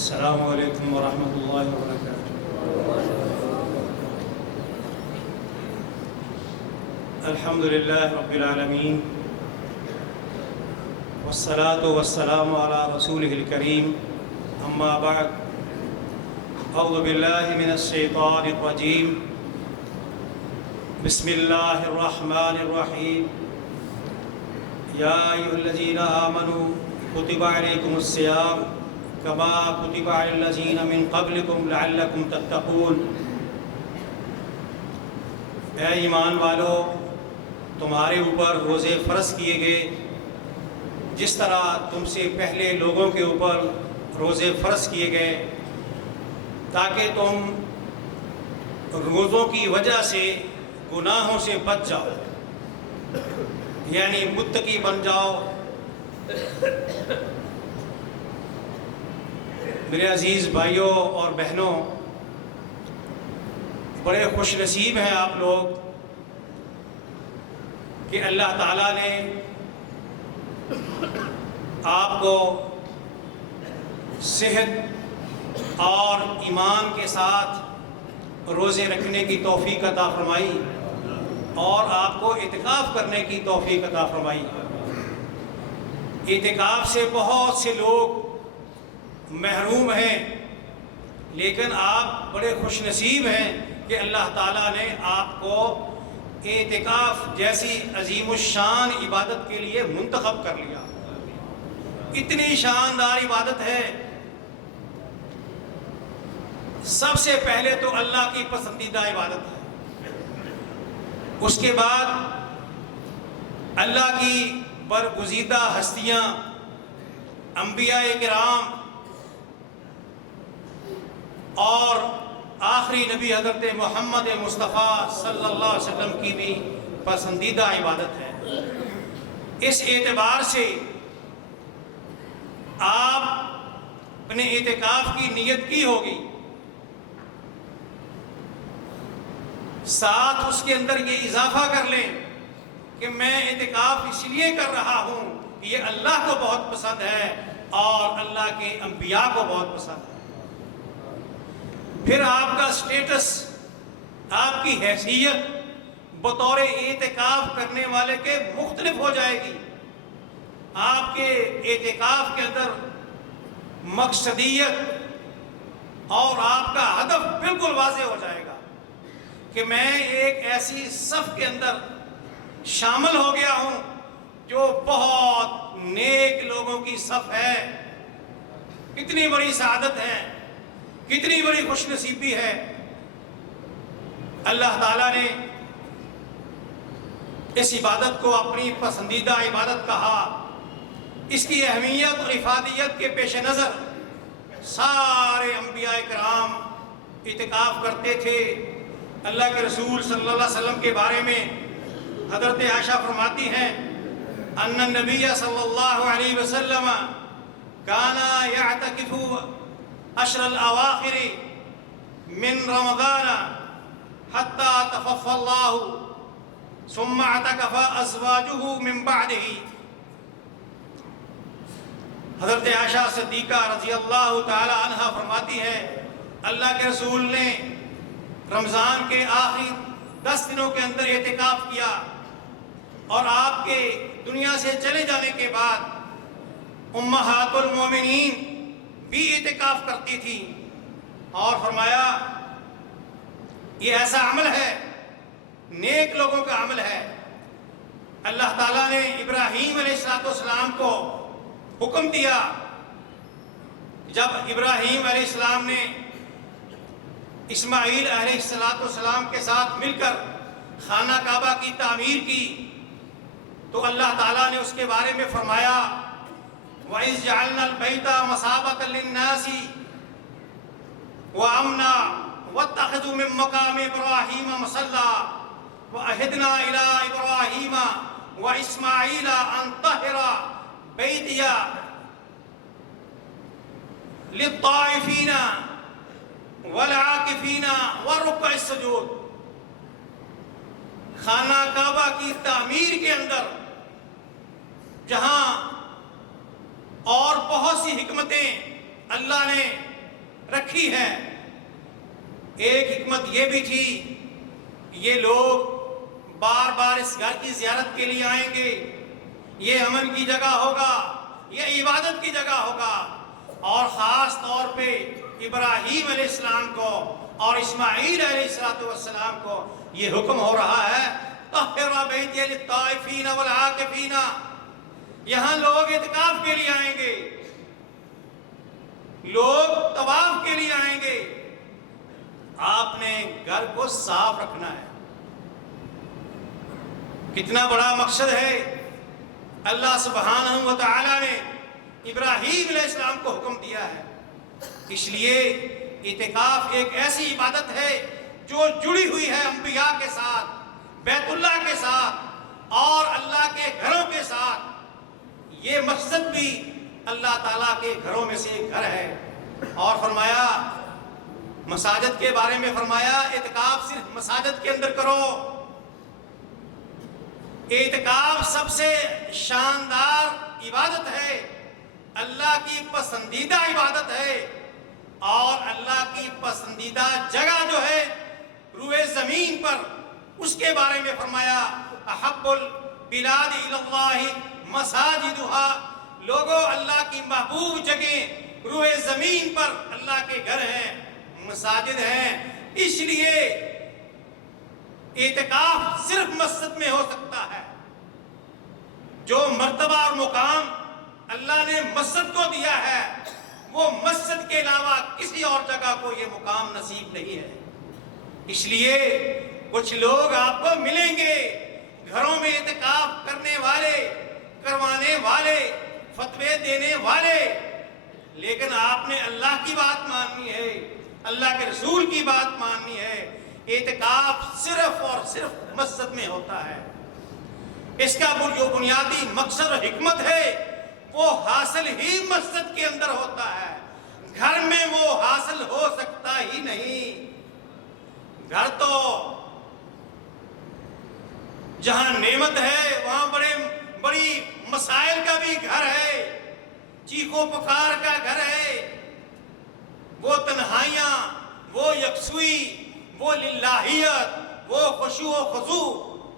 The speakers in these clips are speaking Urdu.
السلام علیکم ورحمۃ اللہ وبرکاتہ۔ الحمد للہ رب العالمین والصلاة والسلام علی رسولہ الکریم، اما بعد، اعوذ باللہ من الشیطان الرجیم، بسم اللہ الرحمن الرحیم، یا ایھا الذین آمنوا کتب علیکم الصیام کما کتب علی الذین من قبلکم لعلکم تتقون۔ اے ایمان والو، تمہارے اوپر روزے فرض کیے گئے جس طرح تم سے پہلے لوگوں کے اوپر روزے فرض کیے گئے، تاکہ تم روزوں کی وجہ سے گناہوں سے بچ جاؤ، یعنی متقی بن جاؤ۔ میرے عزیز بھائیوں اور بہنوں، بڑے خوش نصیب ہیں آپ لوگ کہ اللہ تعالیٰ نے آپ کو صحت اور ایمان کے ساتھ روزے رکھنے کی توفیق عطا فرمائی اور آپ کو اعتکاف کرنے کی توفیق عطا فرمائی۔ اعتکاف سے بہت سے لوگ محروم ہیں، لیکن آپ بڑے خوش نصیب ہیں کہ اللہ تعالیٰ نے آپ کو اعتکاف جیسی عظیم الشان عبادت کے لیے منتخب کر لیا۔ اتنی شاندار عبادت ہے، سب سے پہلے تو اللہ کی پسندیدہ عبادت ہے، اس کے بعد اللہ کی برگزیدہ ہستیاں، انبیاء کرام اور آخری نبی حضرت محمد مصطفیٰ صلی اللہ علیہ وسلم کی بھی پسندیدہ عبادت ہے۔ اس اعتبار سے آپ اپنے اعتکاف کی نیت کی ہوگی، ساتھ اس کے اندر یہ اضافہ کر لیں کہ میں اعتکاف اس لیے کر رہا ہوں کہ یہ اللہ کو بہت پسند ہے اور اللہ کے انبیاء کو بہت پسند ہے۔ پھر آپ کا سٹیٹس، آپ کی حیثیت بطور اعتکاف کرنے والے کے مختلف ہو جائے گی۔ آپ کے اعتکاف کے اندر مقصدیت اور آپ کا ہدف بالکل واضح ہو جائے گا کہ میں ایک ایسی صف کے اندر شامل ہو گیا ہوں جو بہت نیک لوگوں کی صف ہے۔ کتنی بڑی سعادت ہے، کتنی بڑی خوش نصیبی ہے۔ اللہ تعالیٰ نے اس عبادت کو اپنی پسندیدہ عبادت کہا۔ اس کی اہمیت اور افادیت کے پیش نظر سارے انبیاء کرام اعتکاف کرتے تھے۔ اللہ کے رسول صلی اللہ علیہ وسلم کے بارے میں حضرت عائشہ فرماتی ہیں ان النبی صلی اللہ علیہ وسلم کان یعتکف عشر الاواخر من رمضان حتى توفى الله ثم اعتکف ازواجه من بعده۔ حضرت عائشہ صدیقہ رضی اللہ تعالی عنہ فرماتی ہے اللہ کے رسول نے رمضان کے آخری 10 دنوں کے اندر اعتکاف کیا، اور آپ کے دنیا سے چلے جانے کے بعد امہات المومنین بھی اعتکاف کرتی تھی، اور فرمایا یہ ایسا عمل ہے، نیک لوگوں کا عمل ہے۔ اللہ تعالیٰ نے ابراہیم علیہ السلام کو حکم دیا، جب ابراہیم علیہ السلام نے اسماعیل علیہ السلام کے ساتھ مل کر خانہ کعبہ کی تعمیر کی، تو اللہ تعالیٰ نے اس کے بارے میں فرمایا وَإِذْ جَعَلْنَا الْبَيْتَ مَثَابَةً لِلنَّاسِ وَأَمْنًا وَاتَّخِذُوا مِن مَّقَامِ إِبْرَاهِيمَ مُصَلًّى وَعَهِدْنَا إِلَىٰ إِبْرَاهِيمَ وَإِسْمَاعِيلَ أَن طَهِّرَ بَيْتِيَ لِلطَّائِفِينَ وَالْعَاكِفِينَ وَالرُّكَّعِ السُّجُودِ۔ خانہ کعبہ کی تعمیر کے اندر جہاں اور بہت سی حکمتیں اللہ نے رکھی ہے۔ ایک حکمت یہ بھی تھی، یہ لوگ بار بار اس گھر کی زیارت کے لیے آئیں گے، یہ امن کی جگہ ہوگا، یہ عبادت کی جگہ ہوگا، اور خاص طور پہ ابراہیم علیہ السلام کو اور اسماعیل علیہ السلام کو یہ حکم ہو رہا ہے، طہر بیتی للطائفین والعاکفین، یہاں لوگ اعتکاف کے لیے آئیں گے، لوگ طواف کے لیے آئیں گے، آپ نے گھر کو صاف رکھنا ہے۔ کتنا بڑا مقصد ہے، اللہ سبحانہ و تعالی نے ابراہیم علیہ السلام کو حکم دیا ہے۔ اس لیے اعتکاف ایک ایسی عبادت ہے جو جڑی ہوئی ہے انبیاء کے ساتھ، بیت اللہ کے ساتھ اور اللہ کے گھروں کے ساتھ۔ یہ مسجد بھی اللہ تعالیٰ کے گھروں میں سے ایک گھر ہے۔ اور فرمایا، مساجد کے بارے میں فرمایا، اعتکاف صرف مساجد کے اندر کرو۔ اعتکاف سب سے شاندار عبادت ہے، اللہ کی پسندیدہ عبادت ہے، اور اللہ کی پسندیدہ جگہ جو ہے روئے زمین پر، اس کے بارے میں فرمایا، احب البلاد الی اللہ مساجدہا، لوگوں اللہ کی محبوب جگہیں روئے زمین پر اللہ کے گھر ہیں، مساجد ہیں۔ اس لیے اعتکاف صرف مسجد میں ہو سکتا ہے۔ جو مرتبہ اور مقام اللہ نے مسجد کو دیا ہے، وہ مسجد کے علاوہ کسی اور جگہ کو یہ مقام نصیب نہیں ہے۔ اس لیے کچھ لوگ آپ کو ملیں گے گھروں میں اعتکاف کرنے والے، کروانے والے، فتوے دینے والے، لیکن آپ نے اللہ کی بات ماننی ہے، اللہ کے رسول کی بات ماننی ہے۔ اعتکاف صرف اور صرف مسجد میں ہوتا ہے۔ اس کا جو بنیادی مقصد اور حکمت ہے وہ حاصل ہی مسجد کے اندر ہوتا ہے، گھر میں وہ حاصل ہو سکتا ہی نہیں۔ گھر تو جہاں نعمت ہے وہاں بڑی مسائل کا بھی گھر ہے، چیخو پکار کا گھر ہے، وہ تنہائیاں، وہ یکسوئی، وہ للہیت، وہ خشوع و خضوع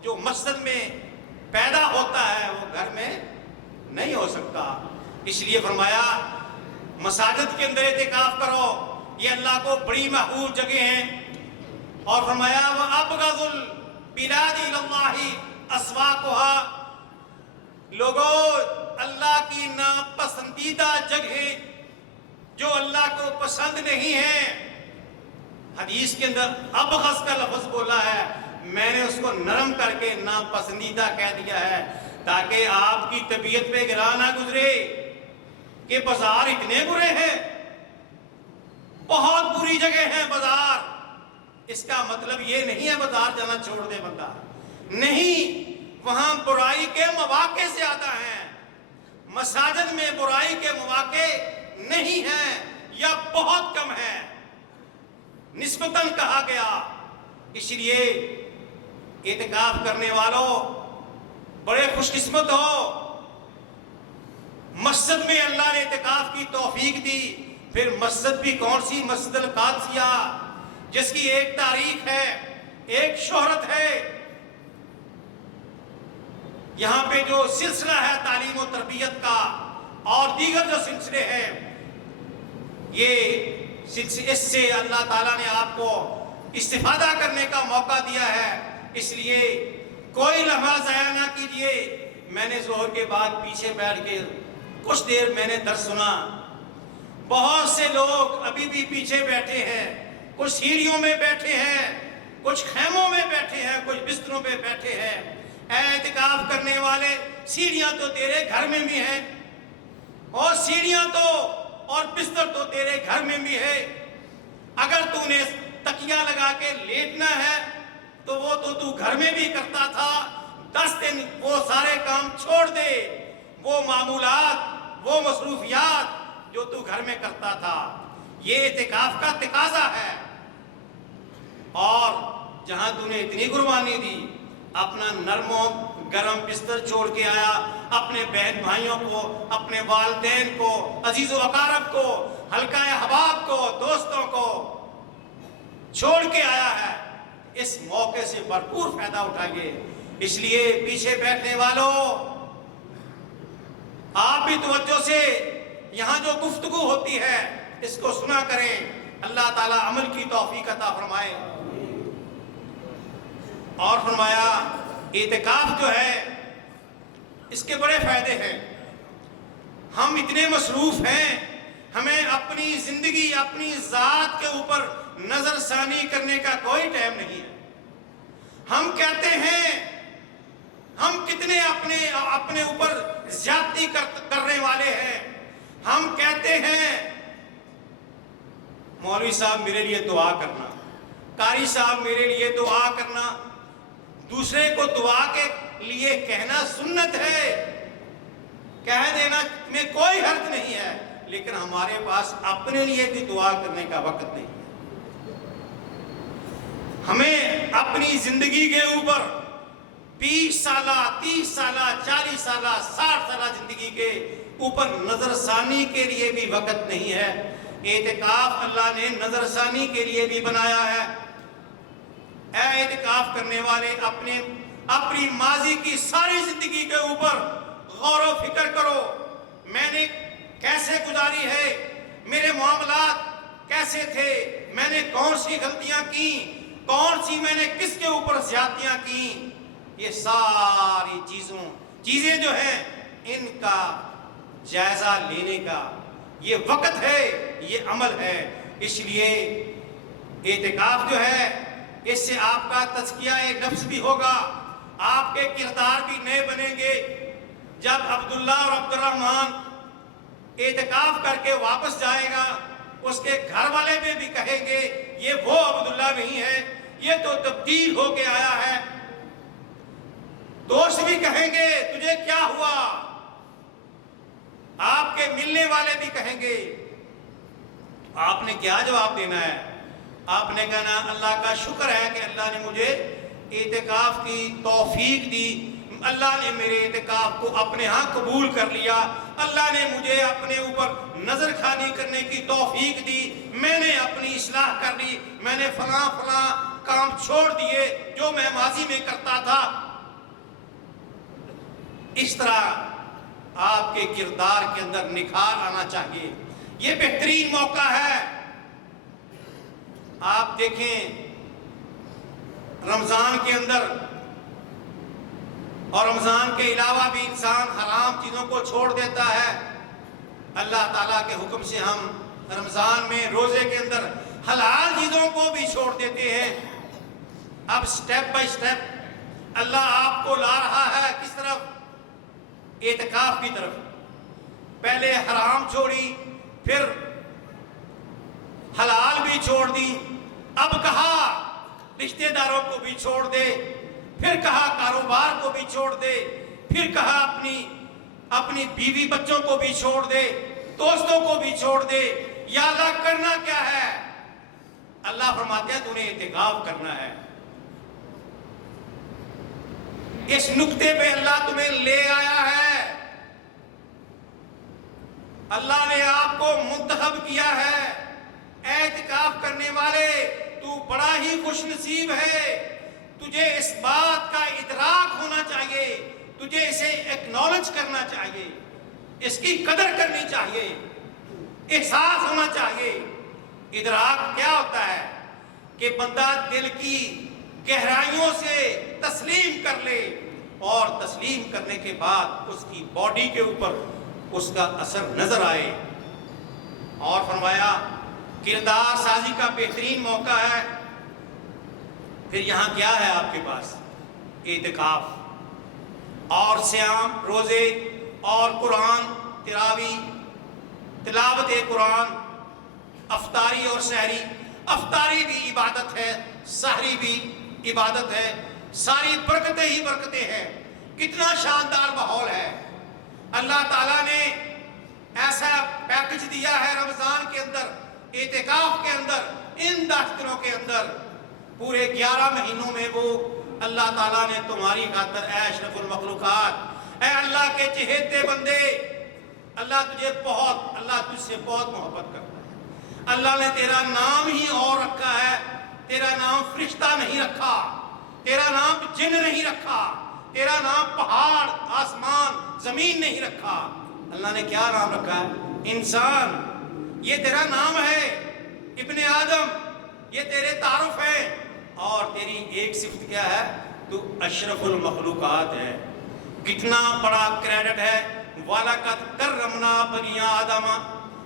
جو مسجد میں پیدا ہوتا ہے وہ گھر میں نہیں ہو سکتا۔ اس لیے فرمایا مساجد کے اندر اعتکاف کرو، یہ اللہ کو بڑی محبوب جگہ ہیں۔ اور فرمایا وَأَبْغَضُ الْبِلَادِ إِلَى اللَّهِ أَسْوَاقُهَا، لوگوں اللہ کی ناپسندیدہ جگہیں جو اللہ کو پسند نہیں ہیں، حدیث کے اندر ابغض کا لفظ بولا ہے، میں نے اس کو نرم کر کے ناپسندیدہ کہہ دیا ہے تاکہ آپ کی طبیعت پہ گرا نہ گزرے کہ بازار اتنے برے ہیں، بہت بری جگہ ہے بازار۔ اس کا مطلب یہ نہیں ہے بازار جانا چھوڑ دے بندہ، نہیں، وہاں برائی کے مواقع زیادہ ہیں، مساجد میں برائی کے مواقع نہیں ہیں یا بہت کم ہیں، نسبتاً کہا گیا۔ اس لیے اعتکاف کرنے والوں بڑے خوش قسمت ہو، مسجد میں اللہ نے اعتکاف کی توفیق دی۔ پھر مسجد بھی کون سی؟ مسجد القادسیہ، جس کی ایک تاریخ ہے، ایک شہرت ہے۔ یہاں پہ جو سلسلہ ہے تعلیم و تربیت کا اور دیگر جو سلسلے ہیں، اس سے اللہ تعالیٰ نے آپ کو استفادہ کرنے کا موقع دیا ہے۔ اس لیے کوئی لمحہ ضائع نہ کیجیے۔ میں نے ظہر کے بعد پیچھے بیٹھ کے کچھ دیر میں نے درس سنا، بہت سے لوگ ابھی بھی پیچھے بیٹھے ہیں، کچھ سیڑھیوں میں بیٹھے ہیں، کچھ خیموں میں بیٹھے ہیں، کچھ بستروں پہ بیٹھے ہیں۔ اے اعتکاف کرنے والے، سیڑھیاں تو تیرے گھر میں بھی ہیں، اور سیڑھیاں تو اور بستر تو تیرے گھر میں بھی ہے۔ اگر تو نے تکیہ لگا کے لیٹنا ہے تو وہ تو گھر میں بھی کرتا تھا۔ 10 دن وہ سارے کام چھوڑ دے، وہ معمولات، وہ مصروفیات جو تو گھر میں کرتا تھا۔ یہ اعتکاف کا تقاضا ہے۔ اور جہاں تو نے اتنی قربانی دی، اپنا نرم و گرم بستر چھوڑ کے آیا، اپنے بہن بھائیوں کو، اپنے والدین کو، عزیز و اقارب کو، حلقہ احباب کو، دوستوں کو چھوڑ کے آیا ہے۔ اس موقع سے بھرپور فائدہ اٹھائیے۔ اس لیے پیچھے بیٹھنے والوں، آپ بھی توجہ سے یہاں جو گفتگو ہوتی ہے اس کو سنا کریں۔ اللہ تعالیٰ عمل کی توفیق عطا فرمائے۔ اور فرمایا اعتکاف جو ہے اس کے بڑے فائدے ہیں۔ ہم اتنے مصروف ہیں، ہمیں اپنی زندگی، اپنی ذات کے اوپر نظر ثانی کرنے کا کوئی ٹائم نہیں ہے۔ ہم کہتے ہیں ہم کتنے اپنے اوپر زیادتی کرنے والے ہیں۔ ہم کہتے ہیں مولوی صاحب میرے لیے دعا کرنا، قاری صاحب میرے لیے دعا کرنا۔ دوسرے کو دعا کے لیے کہنا سنت ہے، کہہ دینا میں کوئی حرج نہیں ہے، لیکن ہمارے پاس اپنے لیے بھی دعا کرنے کا وقت نہیں ہے۔ ہمیں اپنی زندگی کے اوپر 20 سالہ، 30 سالہ، 40 سالہ، 60 سالہ زندگی کے اوپر نظر ثانی کے لیے بھی وقت نہیں ہے۔ اعتکاف اللہ نے نظر ثانی کے لیے بھی بنایا ہے۔ اے اعتکاف کرنے والے، اپنی ماضی کی ساری زندگی کے اوپر غور و فکر کرو۔ میں نے کیسے گزاری ہے، میرے معاملات کیسے تھے، میں نے کون سی غلطیاں کی، کون سی میں نے کس کے اوپر زیادتیاں کی۔ یہ ساری چیزیں جو ہیں ان کا جائزہ لینے کا یہ وقت ہے، یہ عمل ہے۔ اس لیے اعتکاف جو ہے اس سے آپ کا تزکیہ نفس بھی ہوگا، آپ کے کردار بھی نئے بنیں گے۔ جب عبداللہ اور عبد الرحمن اعتکاف کر کے واپس جائے گا، اس کے گھر والے بھی کہیں گے یہ وہ عبداللہ نہیں ہے، یہ تو تبدیل ہو کے آیا ہے۔ دوست بھی کہیں گے تجھے کیا ہوا، آپ کے ملنے والے بھی کہیں گے۔ آپ نے کیا جواب دینا ہے؟ آپ نے کہنا اللہ کا شکر ہے کہ اللہ نے مجھے اعتکاف کی توفیق دی، اللہ نے میرے اعتکاف کو اپنے ہاں قبول کر لیا، اللہ نے مجھے اپنے اوپر نظر خانی کرنے کی توفیق دی، میں نے اپنی اصلاح کر لی، میں نے فلاں کام چھوڑ دیے جو میں ماضی میں کرتا تھا۔ اس طرح آپ کے کردار کے اندر نکھار آنا چاہیے۔ یہ بہترین موقع ہے۔ آپ دیکھیں رمضان کے اندر اور رمضان کے علاوہ بھی انسان حرام چیزوں کو چھوڑ دیتا ہے۔ اللہ تعالیٰ کے حکم سے ہم رمضان میں روزے کے اندر حلال چیزوں کو بھی چھوڑ دیتے ہیں۔ اب سٹیپ بائی سٹیپ اللہ آپ کو لا رہا ہے کس طرف؟ اعتکاف کی طرف۔ پہلے حرام چھوڑی، پھر حلال بھی چھوڑ دی، اب کہا رشتہ داروں کو بھی چھوڑ دے، پھر کہا کاروبار کو بھی چھوڑ دے، پھر کہا اپنی بیوی بچوں کو بھی چھوڑ دے، دوستوں کو بھی چھوڑ دے۔ یا اللہ کرنا کیا ہے؟ اللہ فرماتے ہیں تو نے اعتکاف کرنا ہے۔ اس نقطے پہ اللہ تمہیں لے آیا ہے، اللہ نے آپ کو منتخب کیا ہے۔ اعتکاف کرنے والے تو بڑا ہی خوش نصیب ہے، تجھے اس بات کا ادراک ہونا چاہیے، تجھے اسے ایکنالج کرنا چاہیے، اس کی قدر کرنی چاہیے، احساس ہونا چاہیے۔ ادراک کیا ہوتا ہے؟ کہ بندہ دل کی گہرائیوں سے تسلیم کر لے، اور تسلیم کرنے کے بعد اس کی باڈی کے اوپر اس کا اثر نظر آئے۔ اور فرمایا کردار سازی کا بہترین موقع ہے۔ پھر یہاں کیا ہے آپ کے پاس؟ اعتکاف اور صیام، روزے اور قرآن تلاوت قرآن، افطاری اور سحری۔ افطاری بھی عبادت ہے، سحری بھی عبادت ہے، ساری برکتیں ہی برکتیں ہیں۔ کتنا شاندار ماحول ہے۔ اللہ تعالیٰ نے ایسا پیکج دیا ہے رمضان کے اندر، اعتکاف کے اندر، ان 10 دنوں کے اندر، پورے 11 مہینوں میں وہ اللہ تعالیٰ نے تمہاری خاطر اے اشرف المخلوقات، اے اللہ کے چہیتے بندے، اللہ تجھ سے بہت محبت کرتا ہے۔ اللہ نے تیرا نام ہی اور رکھا ہے، تیرا نام فرشتہ نہیں رکھا، تیرا نام جن نہیں رکھا، تیرا نام پہاڑ آسمان زمین نہیں رکھا۔ اللہ نے کیا نام رکھا ہے؟ انسان، یہ تیرا نام ہے۔ ابن آدم، یہ تیرے تعارف ہے۔ اور تیری ایک صفت کیا ہے؟ تو اشرف المخلوقات ہے۔ کتنا بڑا کریڈٹ ہے۔ وَلَقَدْ كَرَّمْنَا بَنِي آدَمَ،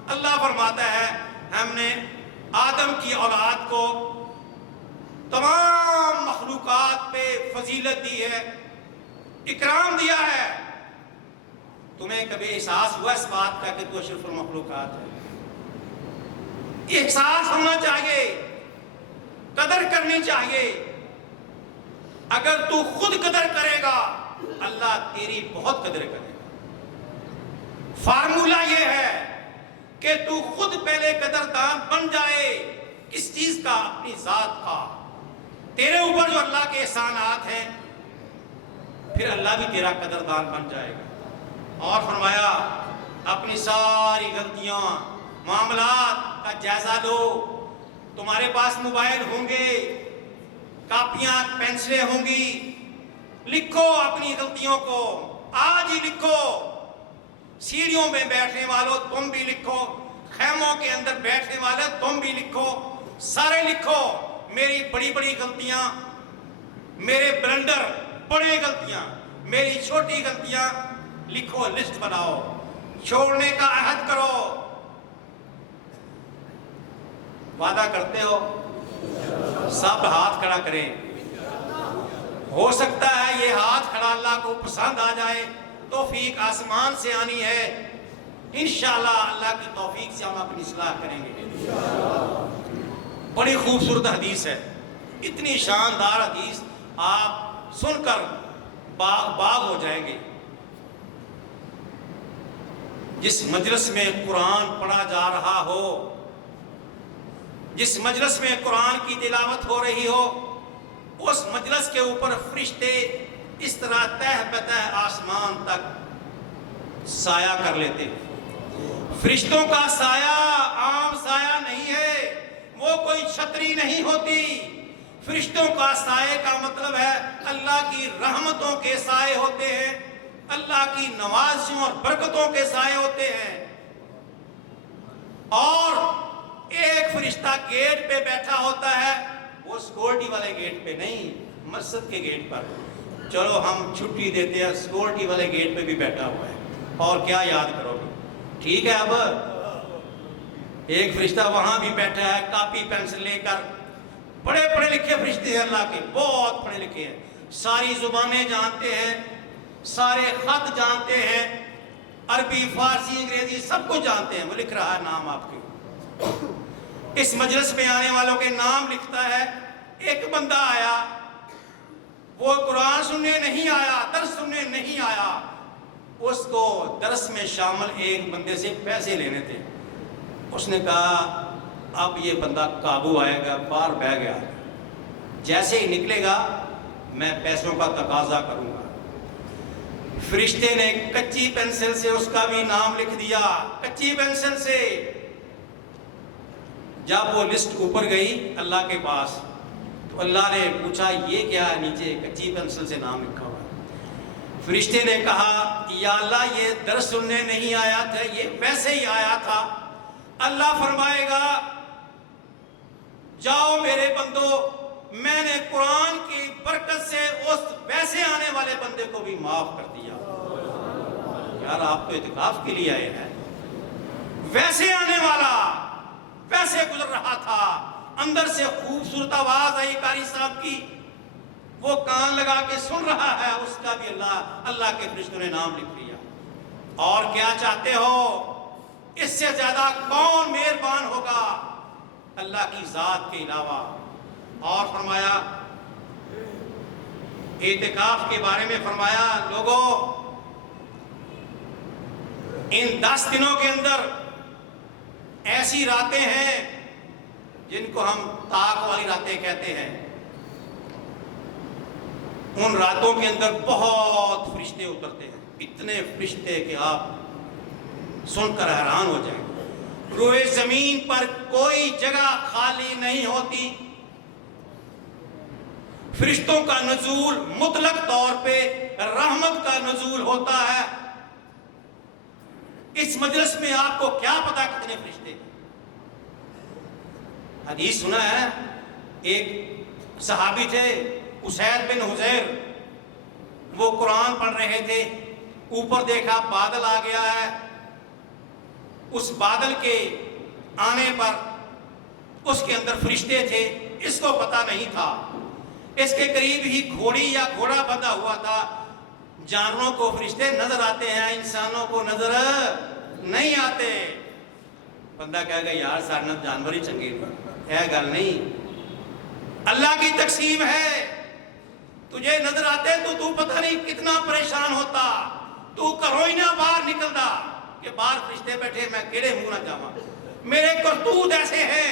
اللہ فرماتا ہے ہم نے آدم کی اولاد کو تمام مخلوقات پہ فضیلت دی ہے، اکرام دیا ہے۔ تمہیں کبھی احساس ہوا اس بات کا کہ تو اشرف المخلوقات ہے؟ یہ احساس ہونا چاہیے، قدر کرنی چاہیے۔ اگر تو خود قدر کرے گا اللہ تیری بہت قدر کرے گا۔ فارمولہ یہ ہے کہ تو خود پہلے قدردان بن جائے۔ کس چیز کا؟ اپنی ذات کا۔ تیرے اوپر جو اللہ کے احسانات ہیں، پھر اللہ بھی تیرا قدردان بن جائے گا۔ اور فرمایا اپنی ساری غلطیاں معاملات کا جائزہ لو۔ تمہارے پاس موبائل ہوں گے، کاپیاں پینسلیں ہوں گی، لکھو اپنی غلطیوں کو، آج ہی لکھو۔ سیڑھیوں میں بیٹھنے والوں تم بھی لکھو، خیموں کے اندر بیٹھنے والے تم بھی لکھو، سارے لکھو میری بڑی بڑی غلطیاں، میرے بلنڈر، بڑے غلطیاں، میری چھوٹی غلطیاں لکھو، لسٹ بناؤ، چھوڑنے کا عہد کرو۔ وعدہ کرتے ہو؟ سب ہاتھ کھڑا کریں۔ ہو سکتا ہے یہ ہاتھ کھڑا اللہ کو پسند آ جائے، توفیق آسمان سے آنی ہے۔ انشاءاللہ اللہ کی توفیق سے ہم اپنی اصلاح کریں گے۔ بڑی خوبصورت حدیث ہے، اتنی شاندار حدیث، آپ سن کر باغ ہو جائیں گے۔ جس مجلس میں قرآن پڑھا جا رہا ہو، جس مجلس میں قرآن کی تلاوت ہو رہی ہو، اس مجلس کے اوپر فرشتے اس طرح تہ بتہ آسمان تک سایہ کر لیتے ہیں۔ فرشتوں کا سایہ عام سایہ نہیں ہے، وہ کوئی چھتری نہیں ہوتی۔ فرشتوں کا سایہ کا مطلب ہے اللہ کی رحمتوں کے سائے ہوتے ہیں، اللہ کی نوازشوں اور برکتوں کے سائے ہوتے ہیں۔ اور ایک فرشتہ گیٹ پہ بیٹھا ہوتا ہے، وہ سیکورٹی والے گیٹ پہ نہیں، مسجد کے گیٹ پر۔ چلو ہم چھٹی دیتے ہیں، سیکورٹی والے گیٹ پہ بھی بیٹھا ہوا ہے، اور کیا یاد کرو گے؟ ٹھیک ہے، اب ایک فرشتہ وہاں بھی بیٹھا ہے کاپی پینسل لے کر۔ بڑے پڑھے لکھے فرشتے ہیں اللہ کے، بہت پڑھے لکھے ہیں، ساری زبانیں جانتے ہیں، سارے خط جانتے ہیں، عربی، فارسی، انگریزی سب کچھ جانتے ہیں۔ وہ لکھ رہا ہے نام آپ کے، اس مجلس میں آنے والوں کے نام لکھتا ہے۔ ایک بندہ آیا، وہ قرآن سننے نہیں آیا، درس سننے نہیں آیا، اس کو درس میں شامل ایک بندے سے پیسے لینے تھے۔ اس نے کہا اب یہ بندہ قابو آئے گا، باہر بہ گیا، جیسے ہی نکلے گا میں پیسوں کا تقاضا کروں گا۔ فرشتے نے کچی پینسل سے اس کا بھی نام لکھ دیا، کچی پینسل سے۔ جب وہ لسٹ اوپر گئی اللہ کے پاس، تو اللہ نے پوچھا یہ کیا ہے نیچے کچی پینسل سے نام لکھا ہوا ہے؟ فرشتے نے کہا یا اللہ یہ درس سننے نہیں آیا تھا، یہ ویسے ہی آیا تھا۔ اللہ فرمائے گا جاؤ میرے بندو، میں نے قرآن کی برکت سے اس ویسے آنے والے بندے کو بھی معاف کر دیا۔ یار آپ تو اعتکاف کے لیے آئے ہیں، ویسے آنے والا ویسے گزر رہا تھا، اندر سے خوبصورت آواز آئی قاری صاحب کی، وہ کان لگا کے سن رہا ہے، اس کا بھی اللہ کے فرشتوں نے نام لکھ لیا۔ اور کیا چاہتے ہو؟ اس سے زیادہ کون مہربان ہوگا اللہ کی ذات کے علاوہ؟ اور فرمایا اعتکاف کے بارے میں فرمایا لوگوں ان 10 دنوں کے اندر ایسی راتیں ہیں جن کو ہم طاق والی راتیں کہتے ہیں۔ ان راتوں کے اندر بہت فرشتے اترتے ہیں، اتنے فرشتے کہ آپ سن کر حیران ہو جائیں۔ روئے زمین پر کوئی جگہ خالی نہیں ہوتی، فرشتوں کا نزول مطلق طور پہ رحمت کا نزول ہوتا ہے۔ اس مجلس میں آپ کو کیا پتا کتنے فرشتے ہیں؟ حدیث سنا ہے، ایک صحابی تھے اسید بن حضیر، وہ قرآن پڑھ رہے تھے، اوپر دیکھا بادل آ گیا ہے، اس بادل کے آنے پر اس کے اندر فرشتے تھے، اس کو پتا نہیں تھا۔ اس کے قریب ہی گھوڑی یا گھوڑا بندھا ہوا تھا۔ جانوروں کو فرشتے نظر آتے ہیں، انسانوں کو نظر نہیں آتے۔ بندہ کہے گا یار سارے جانور ہی چنگے، ہے گل نہیں، اللہ کی تقسیم ہے۔ تجھے نظر آتے تو پتہ نہیں کتنا پریشان ہوتا، تو گھروں ہی نہ باہر نکلتا کہ باہر فرشتے بیٹھے، میں کیڑے منہ نہ جاواں، میرے کرتوت ایسے ہیں،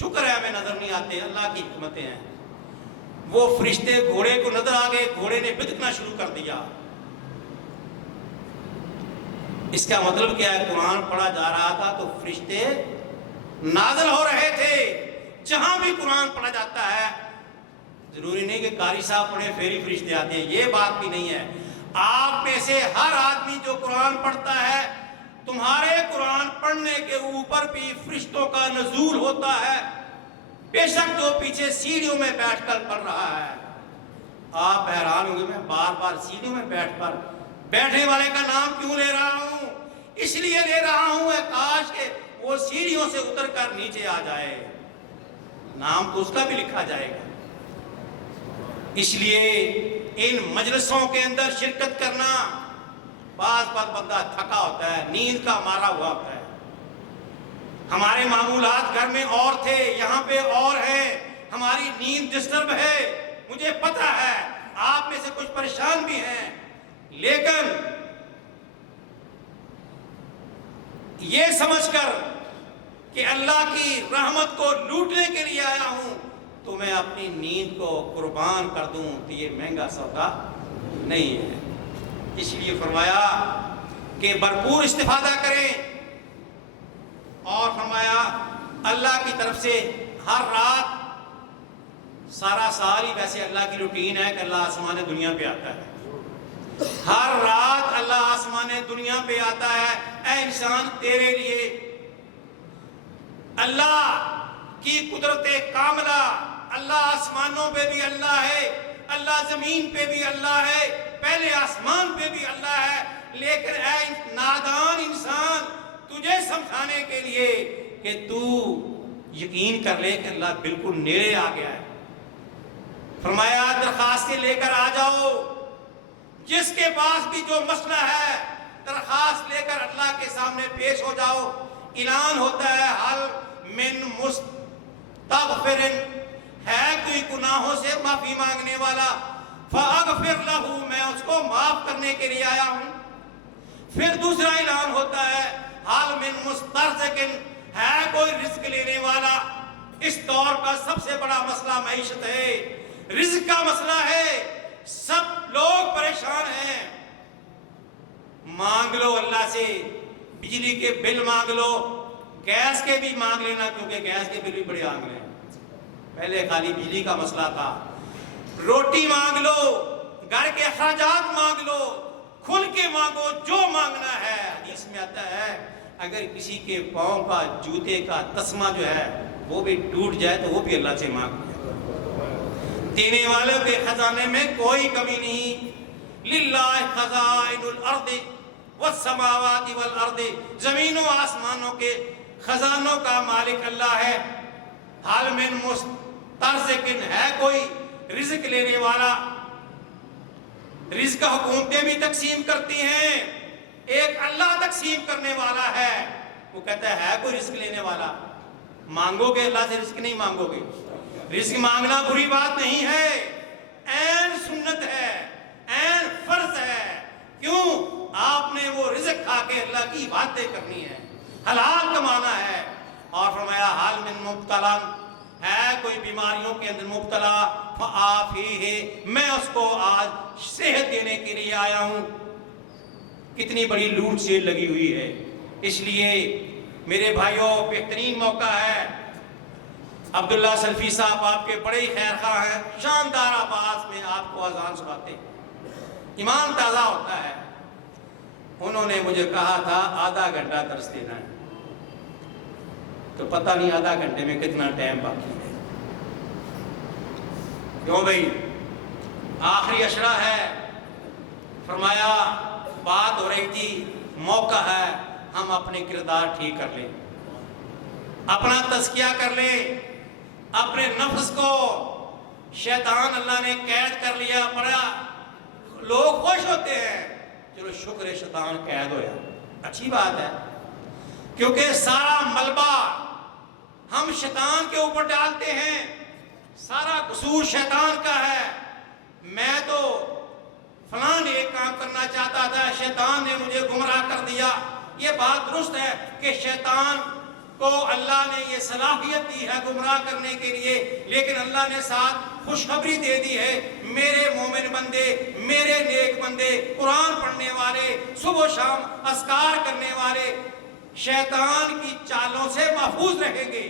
شکر ہے ہمیں نظر نہیں آتے، اللہ کی حکمتیں ہیں۔ وہ فرشتے گھوڑے کو نظر آ گئے، گھوڑے نے بھٹکنا شروع کر دیا۔ اس کا مطلب کیا ہے؟ قرآن پڑھا جا رہا تھا تو فرشتے نازل ہو رہے تھے۔ جہاں بھی قرآن پڑھا جاتا ہے، ضروری نہیں کہ قاری صاحب پڑھے پھر ہی فرشتے آتے ہیں، یہ بات بھی نہیں ہے۔ آپ میں سے ہر آدمی جو قرآن پڑھتا ہے، تمہارے قرآن پڑھنے کے اوپر بھی فرشتوں کا نزول ہوتا ہے، بے شک جو پیچھے سیڑھیوں میں بیٹھ کر پڑھ رہا ہے۔ آپ حیران ہوں گے میں بار بار سیڑھیوں میں بیٹھ کر بیٹھنے والے کا نام کیوں لے رہا ہوں؟ اس لیے لے رہا ہوں کاش کہ وہ سیڑھیوں سے اتر کر نیچے آ جائے، نام تو اس کا بھی لکھا جائے گا۔ اس لیے ان مجلسوں کے اندر شرکت کرنا، بعض بندہ تھکا ہوتا ہے، نیند کا مارا ہوا ہوتا ہے۔ ہمارے معمولات گھر میں اور تھے، یہاں پہ اور ہے، ہماری نیند ڈسٹرب ہے، مجھے پتہ ہے آپ میں سے کچھ پریشان بھی ہیں، لیکن یہ سمجھ کر کہ اللہ کی رحمت کو لوٹنے کے لیے آیا ہوں تو میں اپنی نیند کو قربان کر دوں تو یہ مہنگا سودا نہیں ہے۔ اس لیے فرمایا کہ بھرپور استفادہ کریں، اور فرمایا اللہ کی طرف سے ہر رات، سارا سال ہی ویسے اللہ کی روٹین ہے کہ اللہ آسمان دنیا پہ آتا ہے، ہر رات اللہ آسمان دنیا پہ آتا ہے۔ اے انسان تیرے لیے اللہ کی قدرت کاملہ، اللہ آسمانوں پہ بھی اللہ ہے، اللہ زمین پہ بھی اللہ ہے، پہلے آسمان پہ بھی اللہ ہے، لیکن اے نادان انسان، تجھے سمجھانے کے لیے کہ تو یقین کر لے کہ اللہ بالکل نیڑے آ گیا ہے۔ فرمایا درخواستیں لے کر آ جاؤ، جس کے پاس بھی جو مسئلہ ہے درخواست لے کر اللہ کے سامنے پیش ہو جاؤ۔ اعلان ہوتا ہے حل من مستغفر، ہے کوئی گناہوں سے معافی مانگنے والا، فاغفر لہ، میں اس کو معاف کرنے کے لیے آیا ہوں۔ پھر دوسرا اعلان ہوتا ہے حل من مسترزق، ہے کوئی رزق لینے والا۔ اس دور کا سب سے بڑا مسئلہ معیشت ہے، رزق کا مسئلہ ہے، سب لوگ پریشان ہیں۔ مانگ لو اللہ سے، بجلی کے بل مانگ لو، گیس کے بھی مانگ لینا، کیونکہ گیس کے بل بھی بڑے آنگ لیں، پہلے خالی بجلی کا مسئلہ تھا۔ روٹی مانگ لو، گھر کے اخراجات مانگ لو، کھل کے مانگو جو مانگنا ہے۔ حدیث میں آتا ہے اگر کسی کے پاؤں کا جوتے کا تسمہ جو ہے وہ بھی ٹوٹ جائے تو وہ بھی اللہ سے مانگ لے۔ دینے والوں کے خزانے میں کوئی کمی نہیں۔ للہ خزائن الارض والسماوات والارض، زمینوں آسمانوں کے خزانوں کا مالک اللہ ہے۔ حل من مسترزق، ہے کوئی رزق لینے والا۔ رزق حکومتیں بھی تقسیم کرتی ہیں، ایک اللہ تقسیم کرنے والا ہے۔ وہ کہتا ہے کوئی رزق لینے والا، مانگو گے اللہ سے رزق نہیں مانگو گے؟ رزق مانگنا بری بات نہیں ہے، عین سنت ہے، عین فرض ہے۔ کیوں؟ آپ نے وہ رزق کھا کے اللہ کی باتیں کرنی ہے، حلال کمانا ہے۔ اور فرمایا حال من مبتلا، ہے کوئی بیماریوں کے اندر مبتلا فآفیہ، میں اس کو آج صحت دینے کے لیے آیا ہوں۔ کتنی بڑی لوٹ سیل لگی ہوئی ہے۔ اس لیے میرے بھائیوں بہترین موقع ہے، عبداللہ سلفی صاحب آپ کے بڑے ہی خیر خواہ ہیں، شاندار آواز میں آپ کو اذان سناتے، ایمان تازہ ہوتا ہے۔ انہوں نے مجھے کہا تھا آدھا گھنٹہ درس دینا ہے، تو پتہ نہیں آدھا گھنٹے میں کتنا ٹائم باقی ہے۔ کیوں بھائی آخری عشرہ ہے، فرمایا بات ہو رہی تھی، موقع ہے ہم اپنے کردار ٹھیک کر لیں، اپنا تزکیہ کر لیں، اپنے نفس کو۔ شیطان اللہ نے قید کر لیا، بڑا لوگ خوش ہوتے ہیں، چلو شکر ہے شیطان قید ہویا، اچھی بات ہے، کیونکہ سارا ملبہ ہم شیطان کے اوپر ڈالتے ہیں، سارا قصور شیطان کا ہے۔ میں تو فلان ایک کام کرنا چاہتا تھا، شیطان نے مجھے گمراہ کر دیا۔ یہ بات درست ہے کہ شیطان کو اللہ نے یہ صلاحیت دی ہے گمراہ کرنے کے لیے، لیکن اللہ نے ساتھ خوشخبری دے دی ہے، میرے مومن بندے، میرے نیک بندے، قرآن پڑھنے والے، صبح و شام اذکار کرنے والے شیطان کی چالوں سے محفوظ رہیں گے۔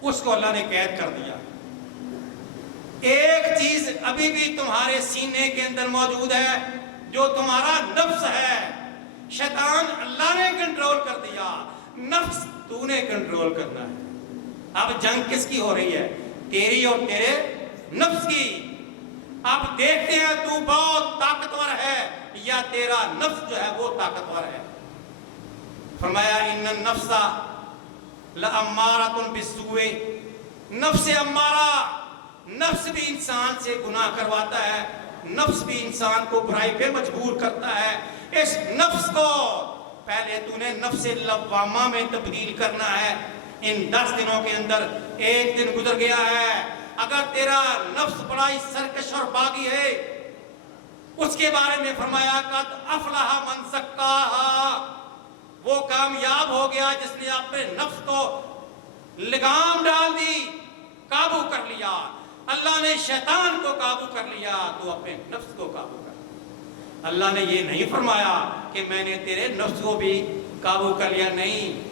اس کو اللہ نے قید کر دیا۔ ایک چیز ابھی بھی تمہارے سینے کے اندر موجود ہے، جو تمہارا نفس ہے، شیطان اللہ نے کنٹرول کر دیا، نفس تو نے کنٹرول کرنا ہے۔ اب جنگ کس کی ہو رہی ہے؟ تیری اور تیرے نفس کی۔ اب دیکھتے ہیں تو بہت طاقتور ہے یا تیرا نفس جو ہے وہ طاقتور ہے۔ فرمایا ان النفس لامارۃ بالسوء، نفس امارہ، نفس بھی انسان سے گناہ کرواتا ہے، نفس بھی انسان کو برائی پہ مجبور کرتا ہے۔ اس نفس کو پہلے تو نے نفس لوامہ میں تبدیل کرنا ہے۔ ان 10 دنوں کے اندر ایک دن گزر گیا ہے، اگر تیرا نفس بڑا ہی سرکش اور باغی ہے، اس کے بارے میں فرمایا قد افلح من زکاہا، وہ کامیاب ہو گیا جس نے اپنے نفس کو لگام ڈال دی، قابو کر لیا۔ اللہ نے شیطان کو قابو کر لیا، تو اپنے نفس کو قابو کر لیا۔ اللہ نے یہ نہیں فرمایا کہ میں نے تیرے نفس کو بھی قابو کر لیا، نہیں،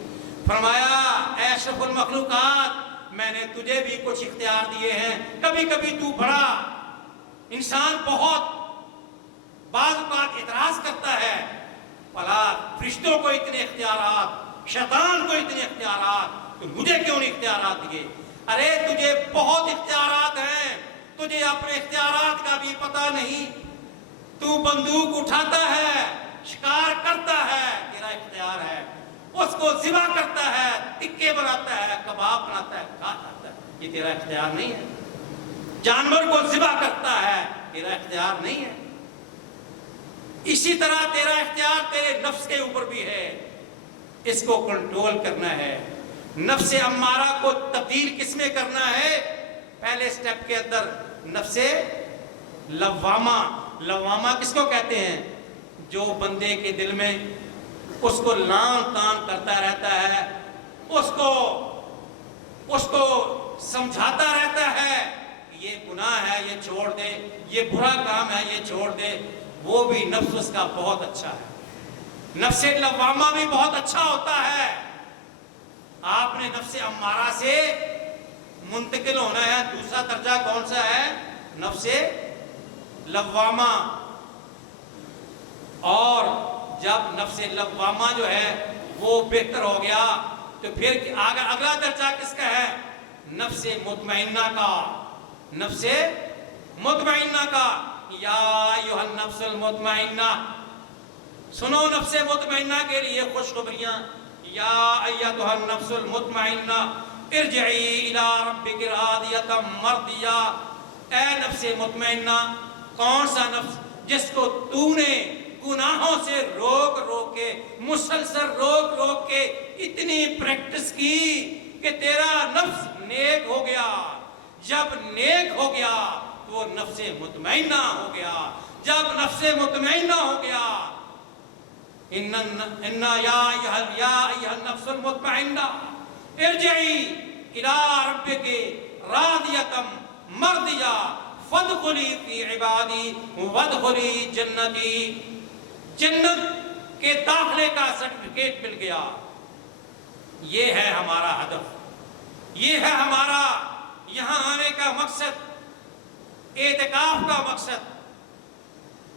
فرمایا اے اشرف المخلوقات میں نے تجھے بھی کچھ اختیار دیے ہیں۔ کبھی کبھی تو بڑا انسان بہت بعض اوقات اعتراض کرتا ہے، بھلا فرشتوں کو اتنے اختیارات، شیطان کو اتنے اختیارات، تو مجھے کیوں نہیں اختیارات دیے؟ ارے تجھے بہت اختیارات ہیں، تجھے اپنے اختیارات کا بھی پتہ نہیں۔ تو بندوق اٹھاتا ہے، شکار کرتا ہے، تیرا اختیار ہے، اس کو ذبح کرتا ہے، ٹکے بناتا ہے، کباب بناتا ہے، کھاتا ہے، یہ تیرا اختیار نہیں ہے۔ جانور کو ذبح کرتا ہے، تیرا اختیار نہیں ہے۔ اسی طرح تیرا اختیار تیرے نفس کے اوپر بھی ہے، اس کو کنٹرول کرنا ہے۔ نفس امارہ کو تبدیل کس میں کرنا ہے؟ پہلے سٹیپ کے اندر نفس لوامہ۔ لوامہ کس کو کہتے ہیں؟ جو بندے کے دل میں اس کو لان تان کرتا رہتا ہے، اس کو سمجھاتا رہتا ہے یہ گناہ ہے یہ چھوڑ دے، یہ برا کام ہے یہ چھوڑ دے، وہ بھی نفس اس کا بہت اچھا ہے۔ نفس لوامہ بھی بہت اچھا ہوتا ہے۔ آپ نے نفس امارہ سے منتقل ہونا ہے، دوسرا درجہ کون سا ہے؟ نفس لوامہ۔ اور جب نفس لوامہ جو ہے وہ بہتر ہو گیا تو پھر اگلا درجہ کس کا ہے؟ نفس مطمئنہ کا۔ نفس مطمئنہ کا، یا ایھا النفس المطمئنہ، سنو نفس مطمئنہ کے لیے خوشخبریاں، یا ایھا النفس المطمئنہ ارجعی الی ربک راضیۃ مرضیہ۔ اے نفس مطمئنہ، کون سا نفس جس کو تو نے گناہوں سے روک روک کے، مسلسل روک روک کے اتنی پریکٹس کی کہ تیرا نفس نیک ہو گیا۔ جب نیک ہو گیا تو وہ نفس مطمئنہ ہو گیا۔ جب نفس مطمئنہ ہو گیا، یا ایھا النفس المطمئنہ ارجعی الی ربک راضیۃ مرضیہ فادخلی فی عبادی وادخلی جنتی، جنت کے داخلے کا سرٹیفکیٹ مل گیا۔ یہ ہے ہمارا ہدف، یہ ہے ہمارا یہاں آنے کا مقصد، اعتکاف کا مقصد۔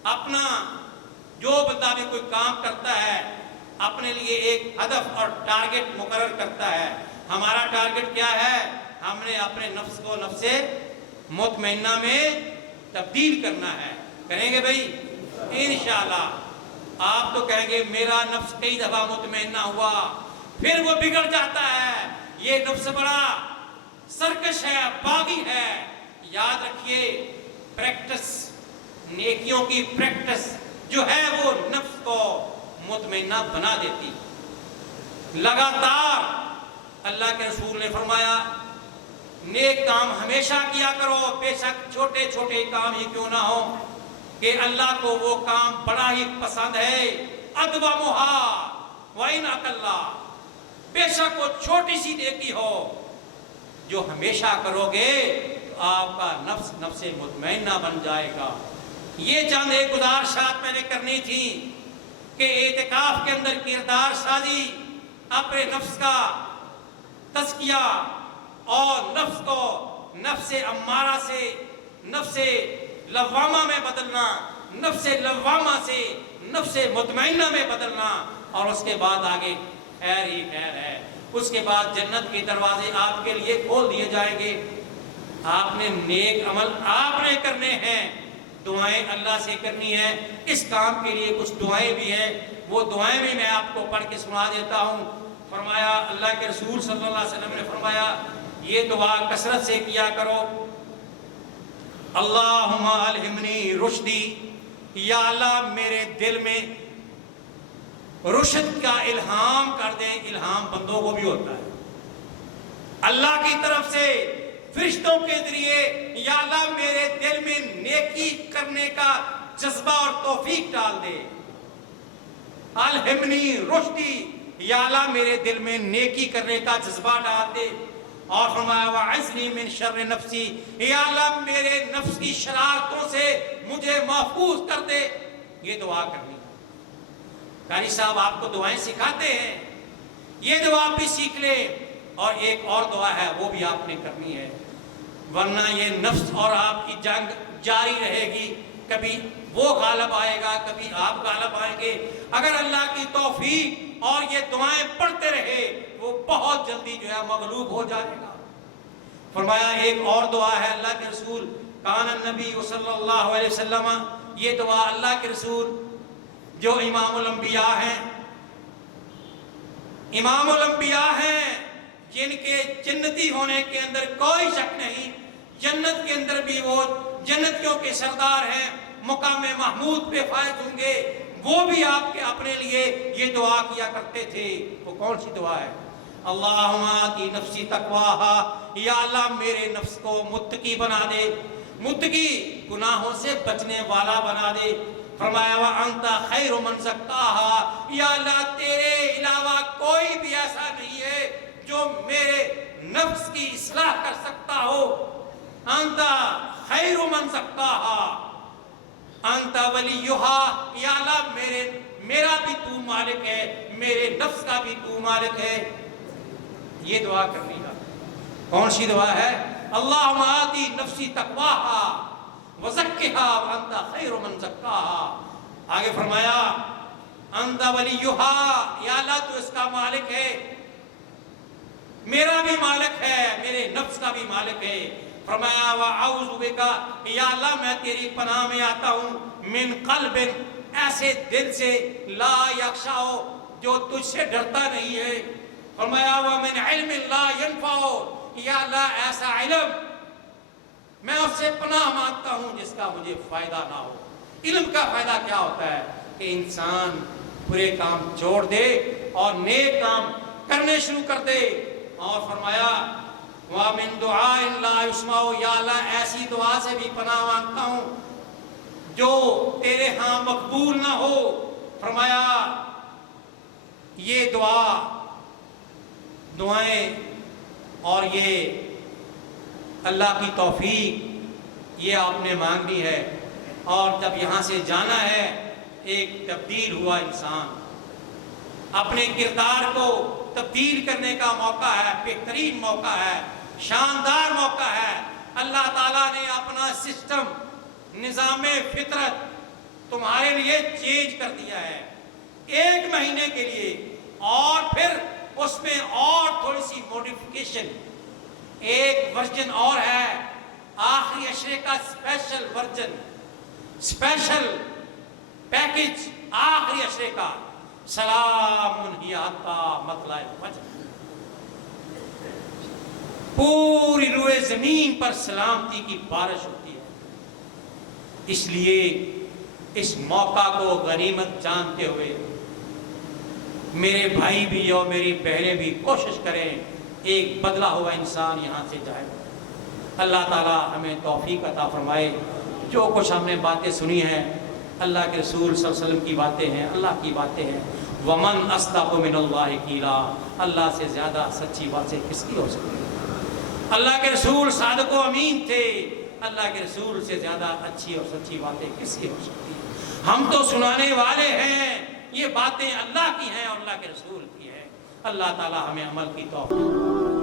اپنا جو بندہ بھی کوئی کام کرتا ہے اپنے لیے ایک ہدف اور ٹارگٹ مقرر کرتا ہے۔ ہمارا ٹارگٹ کیا ہے؟ ہم نے اپنے نفس کو نفس مطمئنہ میں تبدیل کرنا ہے۔ کریں گے بھائی انشاءاللہ؟ آپ تو کہیں گے میرا نفس کئی دفعہ مطمئنہ ہوا پھر وہ بگڑ جاتا ہے، یہ نفس بڑا سرکش ہے، باغی ہے۔ یاد رکھیے پریکٹس، نیکیوں کی پریکٹس جو ہے وہ نفس کو مطمئنہ بنا دیتی۔ لگاتار اللہ کے رسول نے فرمایا نیک کام ہمیشہ کیا کرو، بے شک چھوٹے چھوٹے کام ہی کیوں نہ ہو، کہ اللہ کو وہ کام بڑا ہی پسند ہے۔ ادومھا وَإِنْ أَقَلَّ، بے شک وہ چھوٹی سی نیکی ہو جو ہمیشہ کرو گے تو آپ کا نفس نفس مطمئنہ بن جائے گا۔ یہ چند ایک گزارشات میں نے کرنی تھی کہ اعتکاف کے اندر کردار سازی، اپنے نفس کا تزکیہ اور نفس کو نفس امارہ سے نفس لوامہ میں بدلنا، نفس لوامہ سے نفس مطمئنہ میں بدلنا، اور اس کے بعد آگے خیر ہی خیر ہے۔ اس کے بعد جنت کے دروازے آپ کے لیے کھول دیے جائیں گے۔ آپ نے نیک عمل آپ نے کرنے ہیں، دعائیں اللہ سے کرنی ہے۔ اس کام کے لیے کچھ دعائیں بھی ہیں، وہ دعائیں بھی میں آپ کو پڑھ کے سنا دیتا ہوں۔ فرمایا اللہ کے رسول صلی اللہ علیہ وسلم نے فرمایا یہ دعا کثرت سے کیا کرو، اللہم الہمنی رشدی، یا اللہ میرے دل میں رشد کا الہام کر دیں۔ الہام بندوں کو بھی ہوتا ہے، اللہ کی طرف سے فرشتوں کے ذریعے، یا اللہ میرے دل میں نیکی کرنے کا جذبہ اور توفیق ڈال دے۔ الہمنی رشدی، یا اللہ میرے دل میں نیکی کرنے کا جذبہ ڈال دے۔ اور فرمایا وَعِصْنِي مِن شَرِّ نَفْسِي، یا اللہ میرے نفس کی شرارتوں سے مجھے محفوظ کر دے۔ یہ دعا کرنی ہے۔ قاری صاحب آپ کو دعائیں سکھاتے ہیں، یہ دعا بھی سیکھ لیں۔ اور ایک اور دعا ہے وہ بھی آپ نے کرنی ہے، ورنہ یہ نفس اور آپ کی جنگ جاری رہے گی، کبھی وہ غالب آئے گا، کبھی آپ غالب آئیں گے۔ اگر اللہ کی توفیق اور یہ دعائیں پڑھتے رہے وہ بہت جلدی جو ہے مغلوب ہو جائے گا۔ فرمایا ایک اور دعا ہے اللہ کے رسول کان النبی صلی اللہ علیہ وسلم، یہ دعا اللہ کے رسول جو امام الانبیاء ہیں، امام الانبیاء ہیں جن کے جنتی ہونے کے اندر کوئی شک نہیں، جنت کے اندر بھی وہ جنتیوں کے سردار ہیں، مقام محمود پہ فائز ہوں گے، وہ بھی آپ کے اپنے لیے یہ دعا کیا کرتے تھے۔ وہ کون سی دعا ہے؟ اللہم آتی نفسی تقواہا، یا اللہ میرے نفس کو متقی بنا دے، متقی گناہوں سے بچنے والا بنا دے۔ فرمایا وَأَنْتَ خَيْرُ مَنْ زَكَّاهَا، یا اللہ تیرے علاوہ کوئی بھی ایسا نہیں ہے جو میرے نفس کی اصلاح کر سکتا ہو۔ انت خیر من زکاہا انت ولیہا، یا اللہ میرا بھی تو مالک ہے، میرے نفس کا بھی تو مالک ہے۔ یہ دعا کرنی ہے۔ کون سی دعا ہے؟ اللہم آتی نفسی تقواہا وزکھا وانت خیر من زکاہا۔ آگے فرمایا انت ولیہا، یا اللہ تو اس کا مالک ہے، میرا بھی مالک ہے، میرے نفس کا بھی مالک ہے۔ فرمایا وَأَعُوذُ بِكَ، یا اللہ میں تیری پناہ میں آتا ہوں، من قلب، ایسے دل سے، لا یخشع، جو تجھ سے ڈرتا نہیں ہے۔ فرمایا وَمِنْ عِلْمٍ لَا يَنْفَعُ، یا اللہ ایسا علم میں اس سے پناہ مانگتا ہوں جس کا مجھے فائدہ نہ ہو۔ علم کا فائدہ کیا ہوتا ہے؟ کہ انسان برے کام چھوڑ دے اور نیک کام کرنے شروع کر دے۔ اور فرمایا وَمِن دُعَاءٍ لَا يُسْمَعُ، یا اللہ ایسی دعا سے بھی پناہ مانگتا ہوں جو تیرے ہاں مقبول نہ ہو۔ فرمایا یہ دعائیں اور یہ اللہ کی توفیق یہ آپ نے مانگنی ہے، اور جب یہاں سے جانا ہے ایک تبدیل ہوا انسان، اپنے کردار کو تبدیل کرنے کا موقع ہے، بہترین موقع ہے، شاندار موقع ہے۔ اللہ تعالیٰ نے اپنا سسٹم، نظام فطرت تمہارے لیے چینج کر دیا ہے 1 مہینے کے لیے، اور پھر اس میں اور تھوڑی سی موڈیفیکیشن، ایک ورژن اور ہے، آخری عشرے کا اسپیشل ورژن، اسپیشل پیکج آخری عشرے کا، سلام ہی حتی مطلع الفجر، پوری روئے زمین پر سلامتی کی بارش ہوتی ہے۔ اس لیے اس موقع کو غنیمت جانتے ہوئے میرے بھائی بھی اور میری بہنیں بھی کوشش کریں ایک بدلا ہوا انسان یہاں سے جائے۔ اللہ تعالیٰ ہمیں توفیق عطا فرمائے۔ جو کچھ ہم نے باتیں سنی ہیں اللہ کے رسول صلی اللہ علیہ وسلم کی باتیں ہیں، اللہ کی باتیں ہیں۔ وَمَنْ أَصْدَقُ مِنَ اللَّهِ قِيلًا، اللہ سے زیادہ سچی باتیں کس کی ہو سکتی ہیں؟ اللہ کے رسول صادق و امین تھے، اللہ کے رسول سے زیادہ اچھی اور سچی باتیں کس کی ہو سکتی ہیں؟ ہم تو سنانے والے ہیں، یہ باتیں اللہ کی ہیں اور اللہ کے رسول کی ہیں۔ اللہ تعالی ہمیں عمل کی توفیق